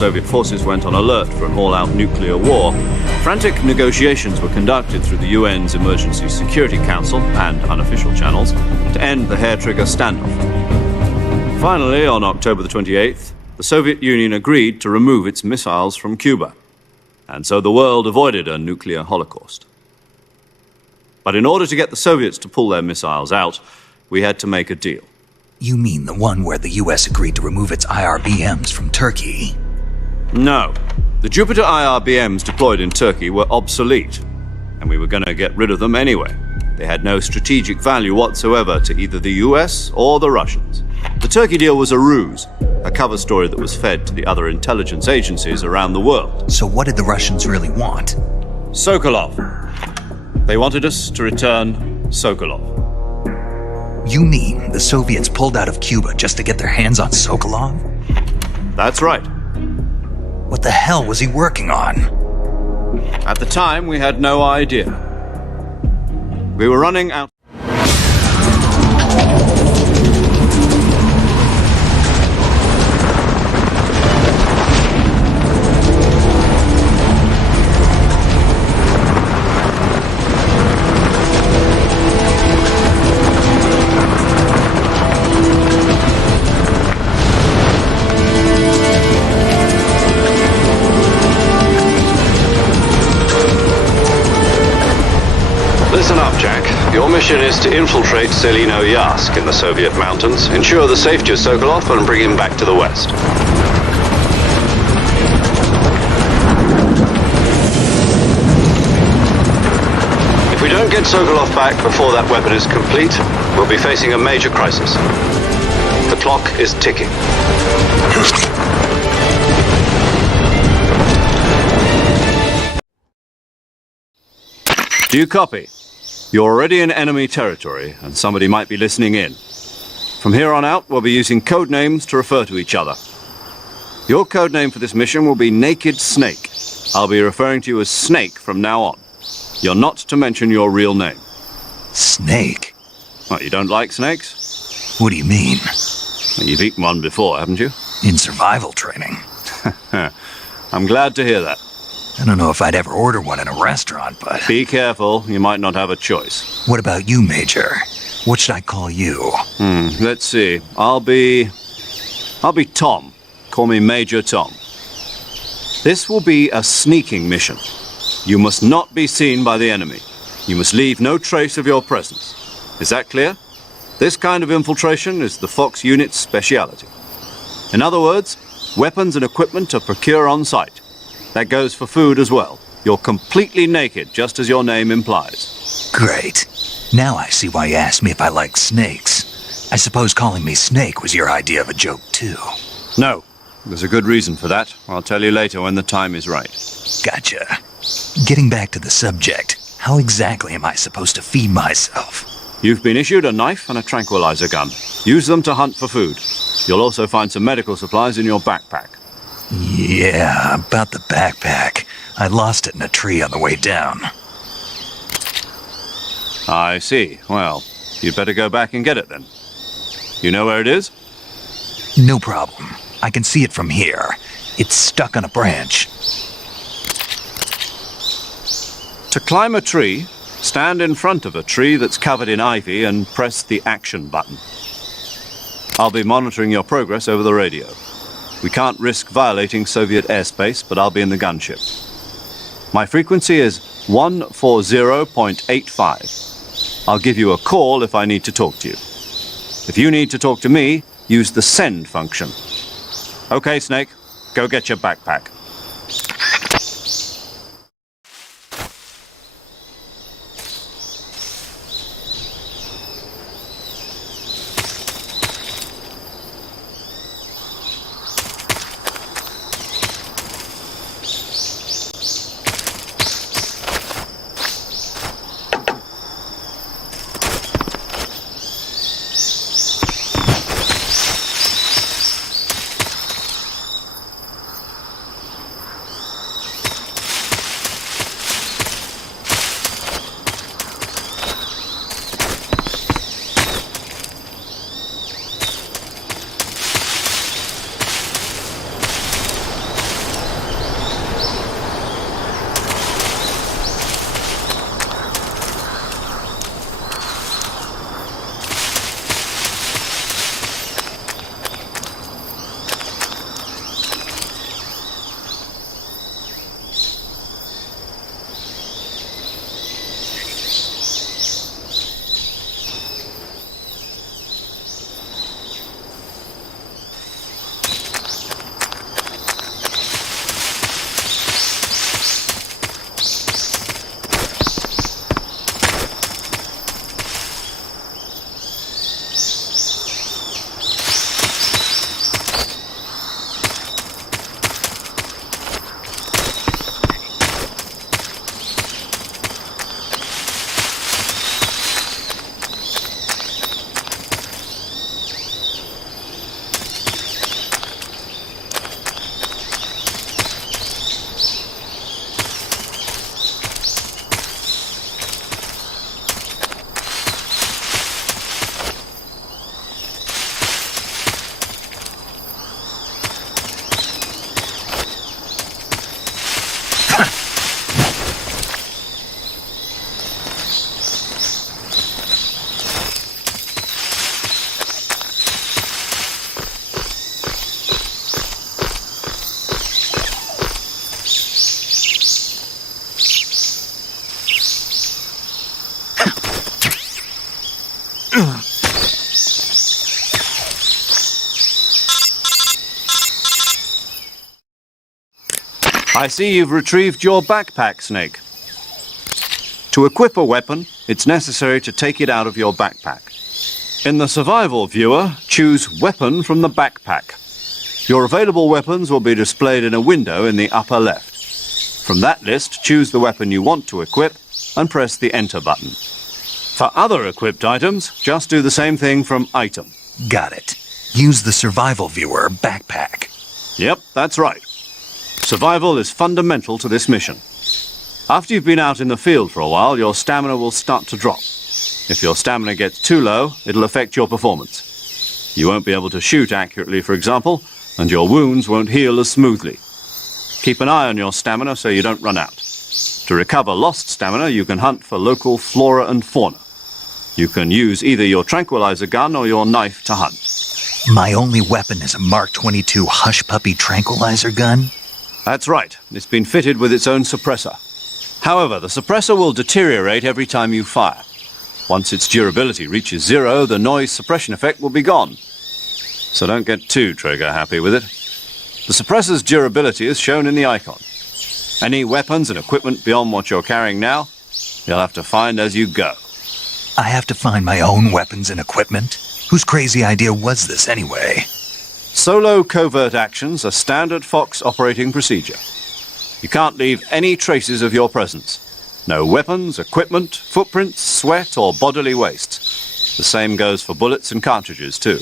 Soviet forces went on alert for an all-out nuclear war, frantic negotiations were conducted through the UN's Emergency Security Council and unofficial channels to end the hair-trigger standoff. Finally, on October the 28th, the Soviet Union agreed to remove its missiles from Cuba, and so the world avoided a nuclear holocaust. But in order to get the Soviets to pull their missiles out, we had to make a deal. You mean the one where the US agreed to remove its IRBMs from Turkey? No. The Jupiter IRBMs deployed in Turkey were obsolete, and we were going to get rid of them anyway. They had no strategic value whatsoever to either the US or the Russians. The Turkey deal was a ruse, a cover story that was fed to the other intelligence agencies around the world. So what did the Russians really want? Sokolov. They wanted us to return Sokolov. You mean the Soviets pulled out of Cuba just to get their hands on Sokolov? That's right. What the hell was he working on? At the time, we had no idea. We were running out. Listen up, Jack. Your mission is to infiltrate Selino-Yask in the Soviet mountains, ensure the safety of Sokolov, and bring him back to the West. If we don't get Sokolov back before that weapon is complete, we'll be facing a major crisis. The clock is ticking. Do you copy? You're already in enemy territory, and somebody might be listening in. From here on out, we'll be using code names to refer to each other. Your code name for this mission will be Naked Snake. I'll be referring to you as Snake from now on. You're not to mention your real name. Snake? What, you don't like snakes? What do you mean? Well, you've eaten one before, haven't you? In survival training. I'm glad to hear that. I don't know if I'd ever order one in a restaurant, but... Be careful, you might not have a choice. What about you, Major? What should I call you? Let's see. I'll be Tom. Call me Major Tom. This will be a sneaking mission. You must not be seen by the enemy. You must leave no trace of your presence. Is that clear? This kind of infiltration is the Fox unit's speciality. In other words, weapons and equipment are procured on site. That goes for food as well. You're completely naked, just as your name implies. Great. Now I see why you asked me if I like snakes. I suppose calling me Snake was your idea of a joke, too. No. There's a good reason for that. I'll tell you later when the time is right. Gotcha. Getting back to the subject, how exactly am I supposed to feed myself? You've been issued a knife and a tranquilizer gun. Use them to hunt for food. You'll also find some medical supplies in your backpack. Yeah, about the backpack. I lost it in a tree on the way down. I see. Well, you'd better go back and get it then. You know where it is? No problem. I can see it from here. It's stuck on a branch. To climb a tree, stand in front of a tree that's covered in ivy and press the action button. I'll be monitoring your progress over the radio. We can't risk violating Soviet airspace, but I'll be in the gunship. My frequency is 140.85. I'll give you a call if I need to talk to you. If you need to talk to me, use the send function. Okay, Snake, go get your backpack. I see you've retrieved your backpack, Snake. To equip a weapon, it's necessary to take it out of your backpack. In the survival viewer, choose Weapon from the backpack. Your available weapons will be displayed in a window in the upper left. From that list, choose the weapon you want to equip and press the Enter button. For other equipped items, just do the same thing from Item. Got it. Use the survival viewer backpack. Yep, that's right. Survival is fundamental to this mission. After you've been out in the field for a while, your stamina will start to drop. If your stamina gets too low, it'll affect your performance. You won't be able to shoot accurately, for example, and your wounds won't heal as smoothly. Keep an eye on your stamina so you don't run out. To recover lost stamina, you can hunt for local flora and fauna. You can use either your tranquilizer gun or your knife to hunt. My only weapon is a Mark 22 Hush Puppy tranquilizer gun? That's right. It's been fitted with its own suppressor. However, the suppressor will deteriorate every time you fire. Once its durability reaches 0, the noise suppression effect will be gone. So don't get too trigger-happy with it. The suppressor's durability is shown in the icon. Any weapons and equipment beyond what you're carrying now, you'll have to find as you go. I have to find my own weapons and equipment? Whose crazy idea was this anyway? Solo covert actions are standard Fox operating procedure. You can't leave any traces of your presence. No weapons, equipment, footprints, sweat, or bodily waste. The same goes for bullets and cartridges, too.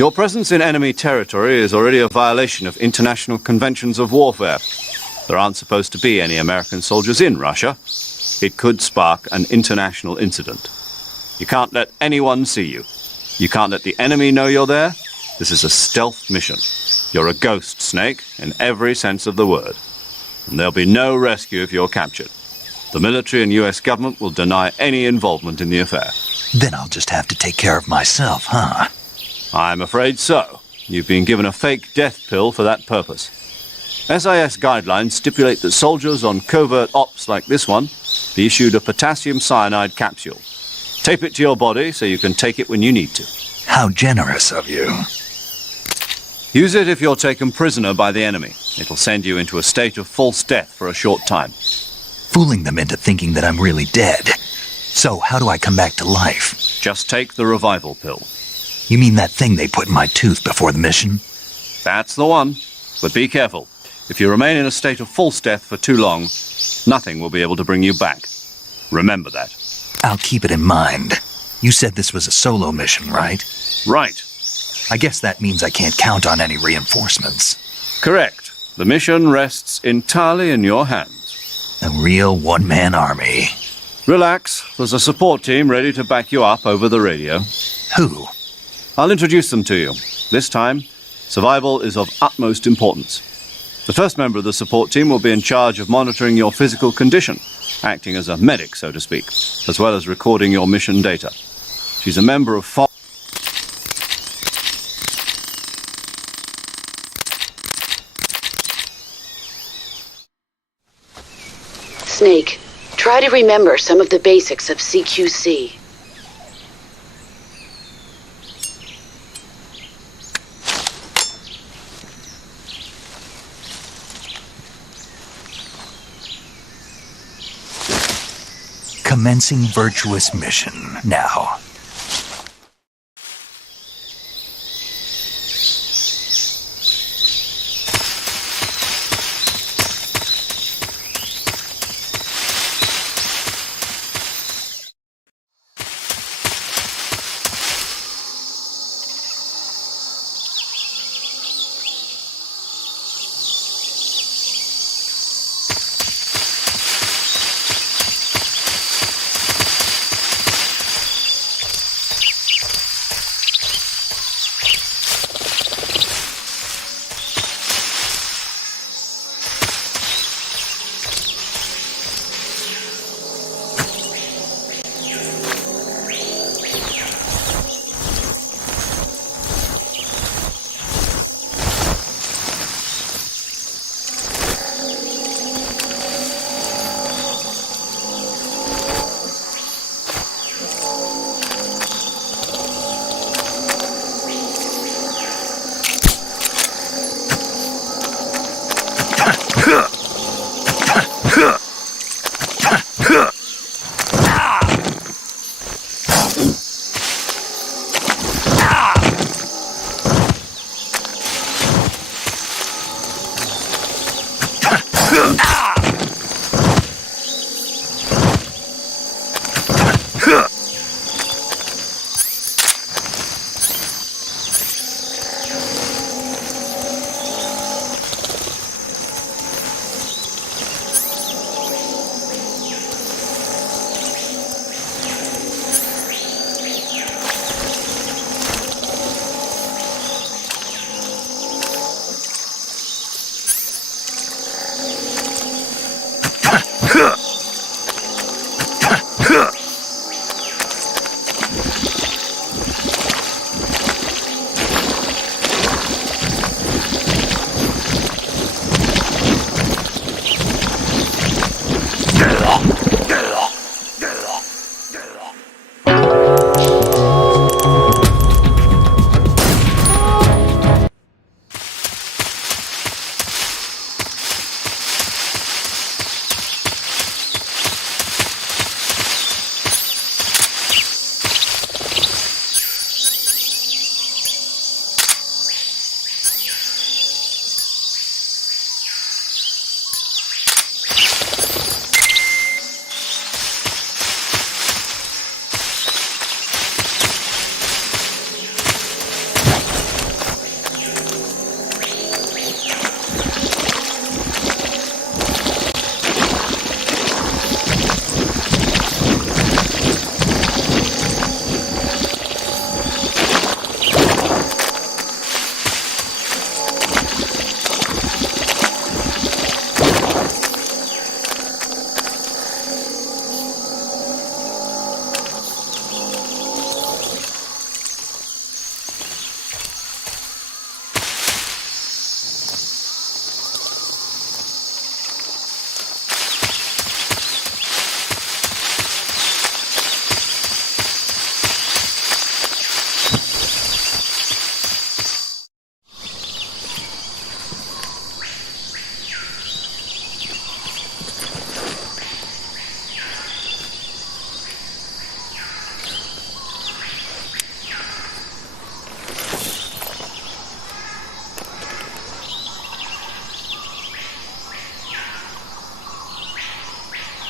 Your presence in enemy territory is already a violation of international conventions of warfare. There aren't supposed to be any American soldiers in Russia. It could spark an international incident. You can't let anyone see you. You can't let the enemy know you're there. This is a stealth mission. You're a ghost, Snake, in every sense of the word. And there'll be no rescue if you're captured. The military and US government will deny any involvement in the affair. Then I'll just have to take care of myself, huh? I'm afraid so. You've been given a fake death pill for that purpose. SIS guidelines stipulate that soldiers on covert ops like this one be issued a potassium cyanide capsule. Tape it to your body so you can take it when you need to. How generous of you. Use it if you're taken prisoner by the enemy. It'll send you into a state of false death for a short time. Fooling them into thinking that I'm really dead. So how do I come back to life? Just take the revival pill. You mean that thing they put in my tooth before the mission? That's the one. But be careful. If you remain in a state of false death for too long, nothing will be able to bring you back. Remember that. I'll keep it in mind. You said this was a solo mission, right? Right. I guess that means I can't count on any reinforcements. Correct. The mission rests entirely in your hands. A real one-man army. Relax. There's a support team ready to back you up over the radio. Who? I'll introduce them to you. This time, survival is of utmost importance. The first member of the support team will be in charge of monitoring your physical condition, acting as a medic, so to speak, as well as recording your mission data. She's a member of Fox. Snake, try to remember some of the basics of CQC. Commencing virtuous mission now.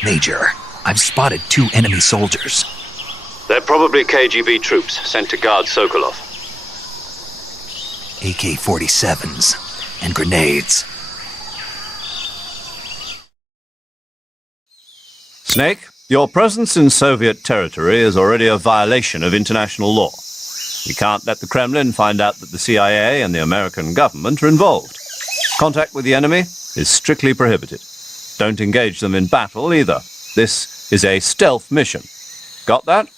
Major, I've spotted 2 enemy soldiers. They're probably KGB troops sent to guard Sokolov. AK-47s and grenades. Snake, your presence in Soviet territory is already a violation of international law. We can't let the Kremlin find out that the CIA and the American government are involved. Contact with the enemy is strictly prohibited. Don't engage them in battle either. This is a stealth mission. Got that?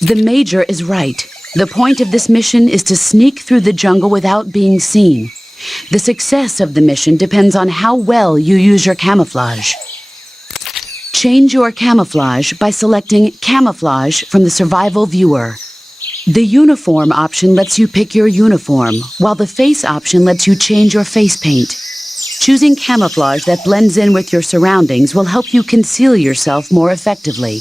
The Major is right. The point of this mission is to sneak through the jungle without being seen. The success of the mission depends on how well you use your camouflage. Change your camouflage by selecting Camouflage from the Survival Viewer. The Uniform option lets you pick your uniform, while the Face option lets you change your face paint. Choosing camouflage that blends in with your surroundings will help you conceal yourself more effectively.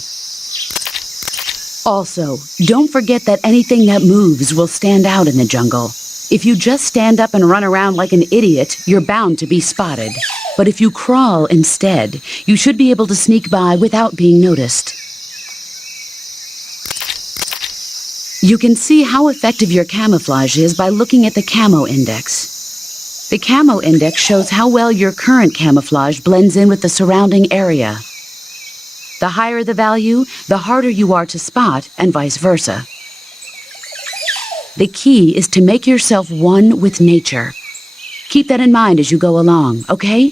Also, don't forget that anything that moves will stand out in the jungle. If you just stand up and run around like an idiot, you're bound to be spotted. But if you crawl instead, you should be able to sneak by without being noticed. You can see how effective your camouflage is by looking at the Camo Index. The Camo Index shows how well your current camouflage blends in with the surrounding area. The higher the value, the harder you are to spot, and vice versa. The key is to make yourself one with nature. Keep that in mind as you go along, okay?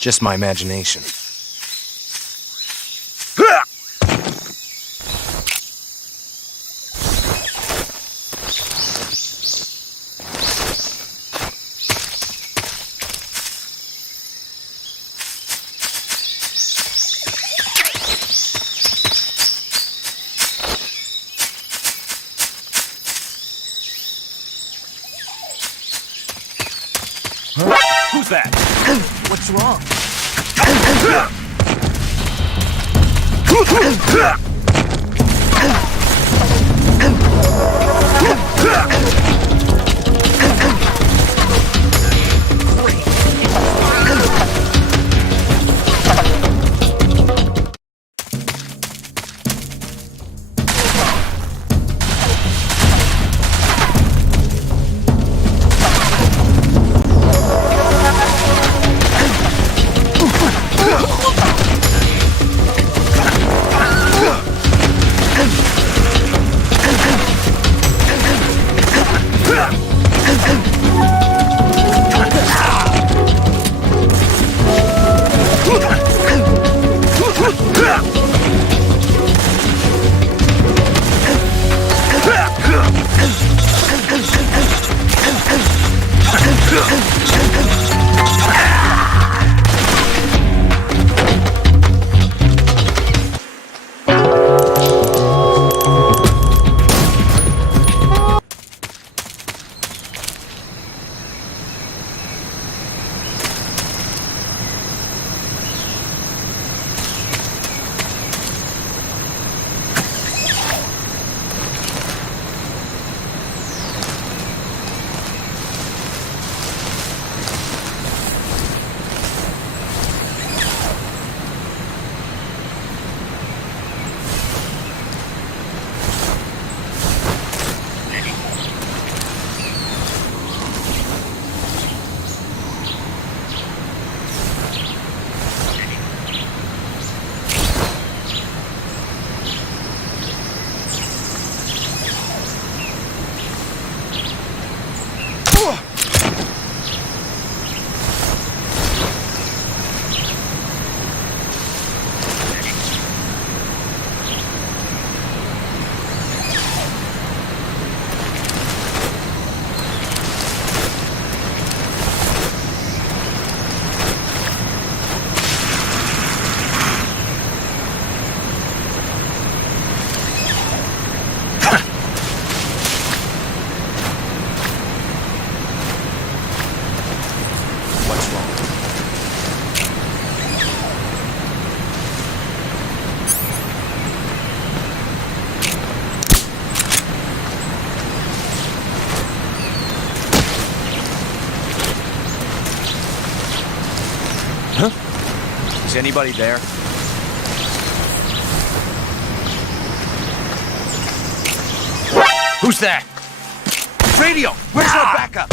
Just my imagination. Who's that? What's wrong? Is anybody there? Who's that? Radio! Where's our backup?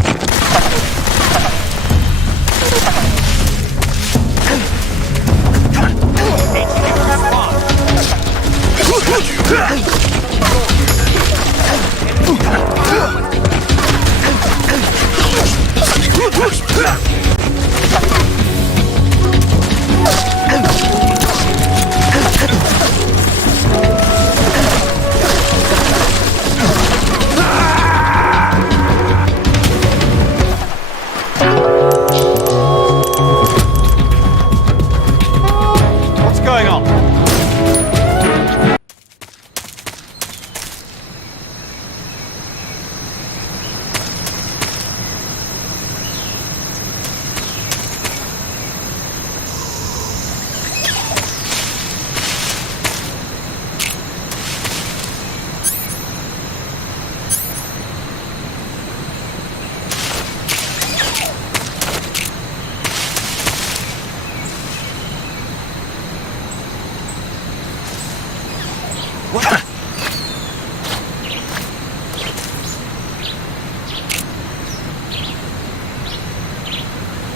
What's going on?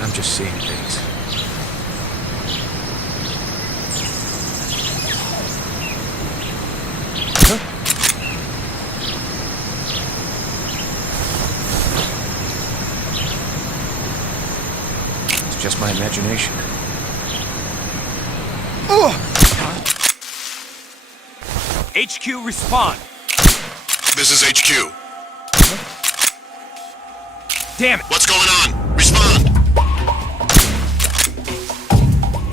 I'm just seeing things. It's just my imagination. HQ, respond. This is HQ. Damn it. What's going on? Respond.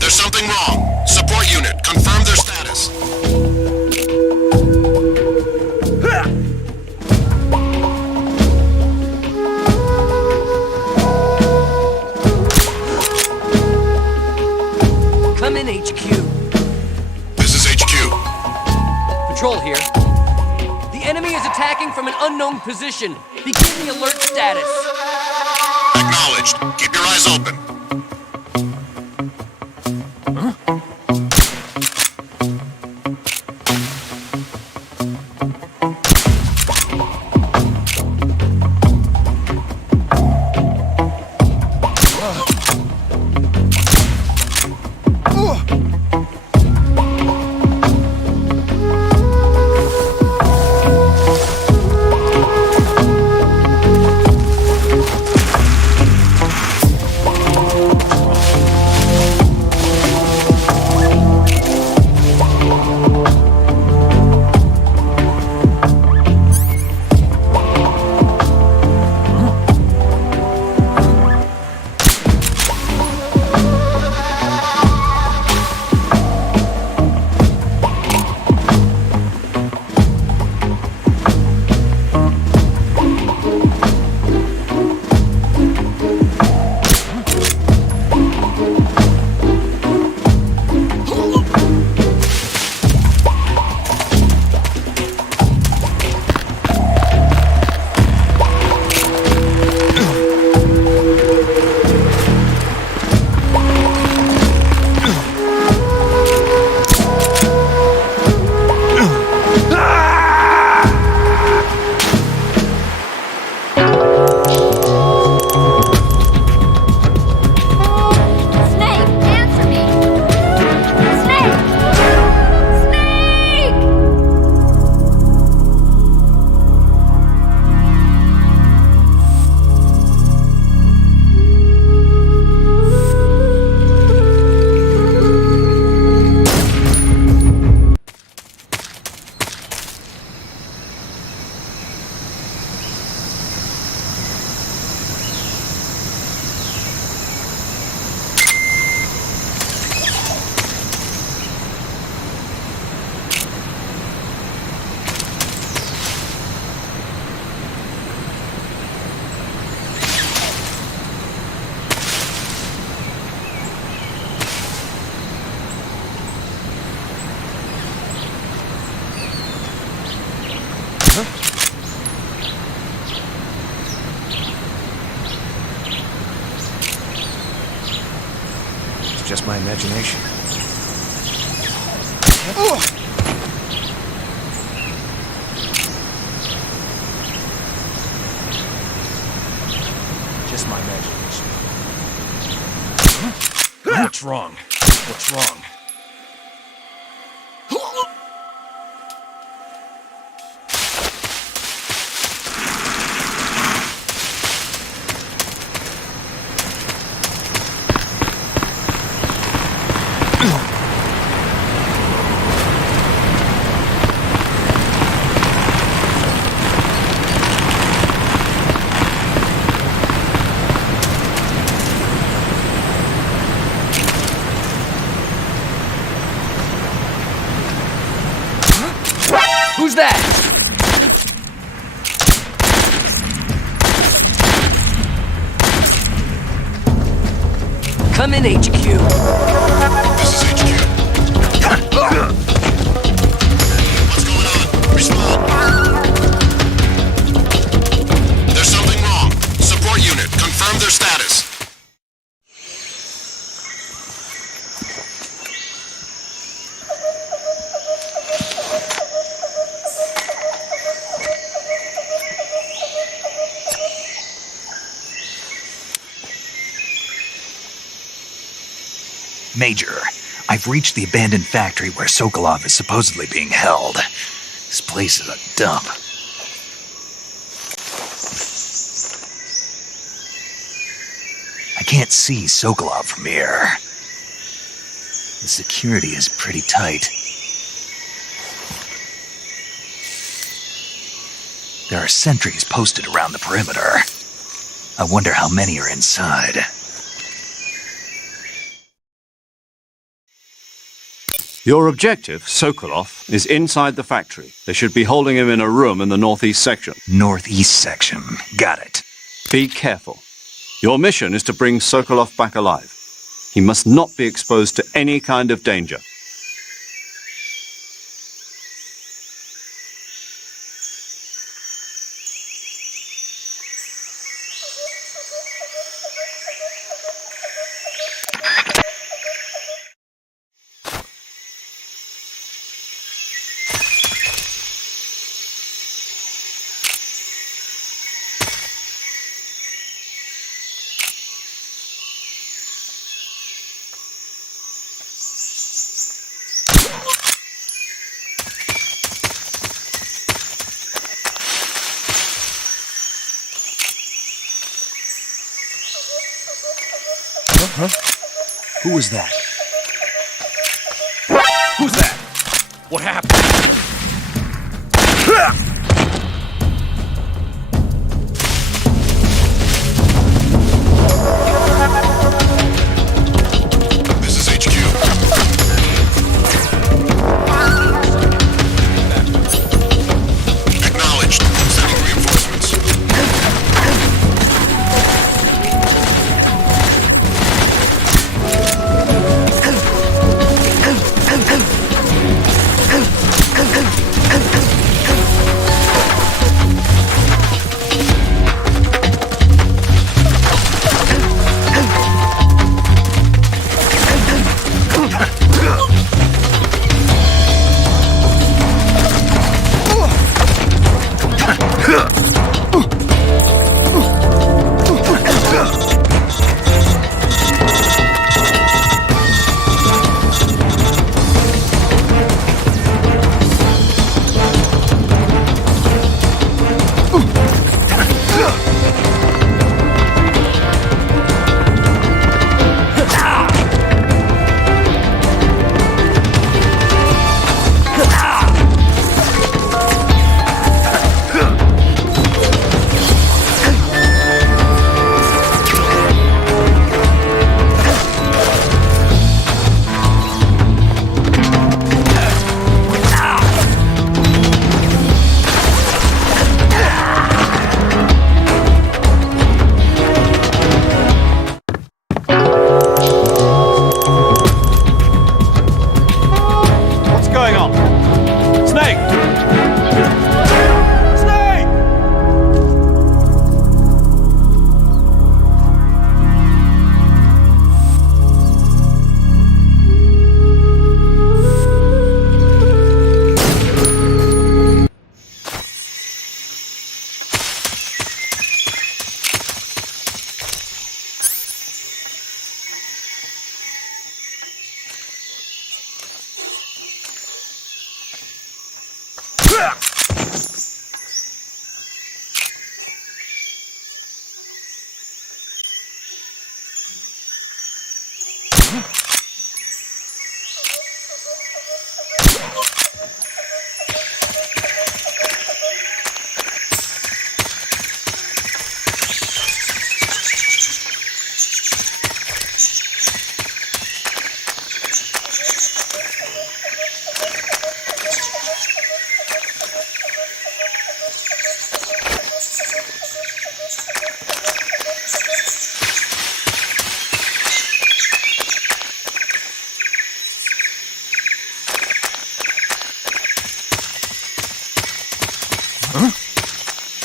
There's something wrong. Support unit, confirm their status. Come in, HQ. This is HQ. Patrol here. The enemy is attacking from an unknown position. Begin the alert status. Acknowledged. Keep your eyes open. It's just my imagination. Just my imagination. What's wrong? What's wrong? Who's that? Come in, HQ. This is HQ. What's going on? Respond. There's something wrong. Support unit, confirm their status. Major, I've reached the abandoned factory where Sokolov is supposedly being held. This place is a dump. I can't see Sokolov from here. The security is pretty tight. There are sentries posted around the perimeter. I wonder how many are inside. Your objective, Sokolov, is inside the factory. They should be holding him in a room in the northeast section. Northeast section. Got it. Be careful. Your mission is to bring Sokolov back alive. He must not be exposed to any kind of danger. Who was that? Who's that? What happened? This is HQ. Acknowledged. Sending reinforcements.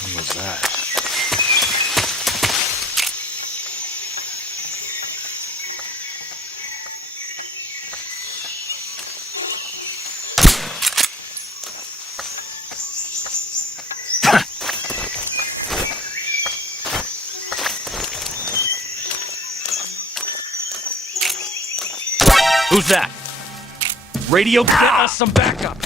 What was that? Who's that? Radio, get us some backup!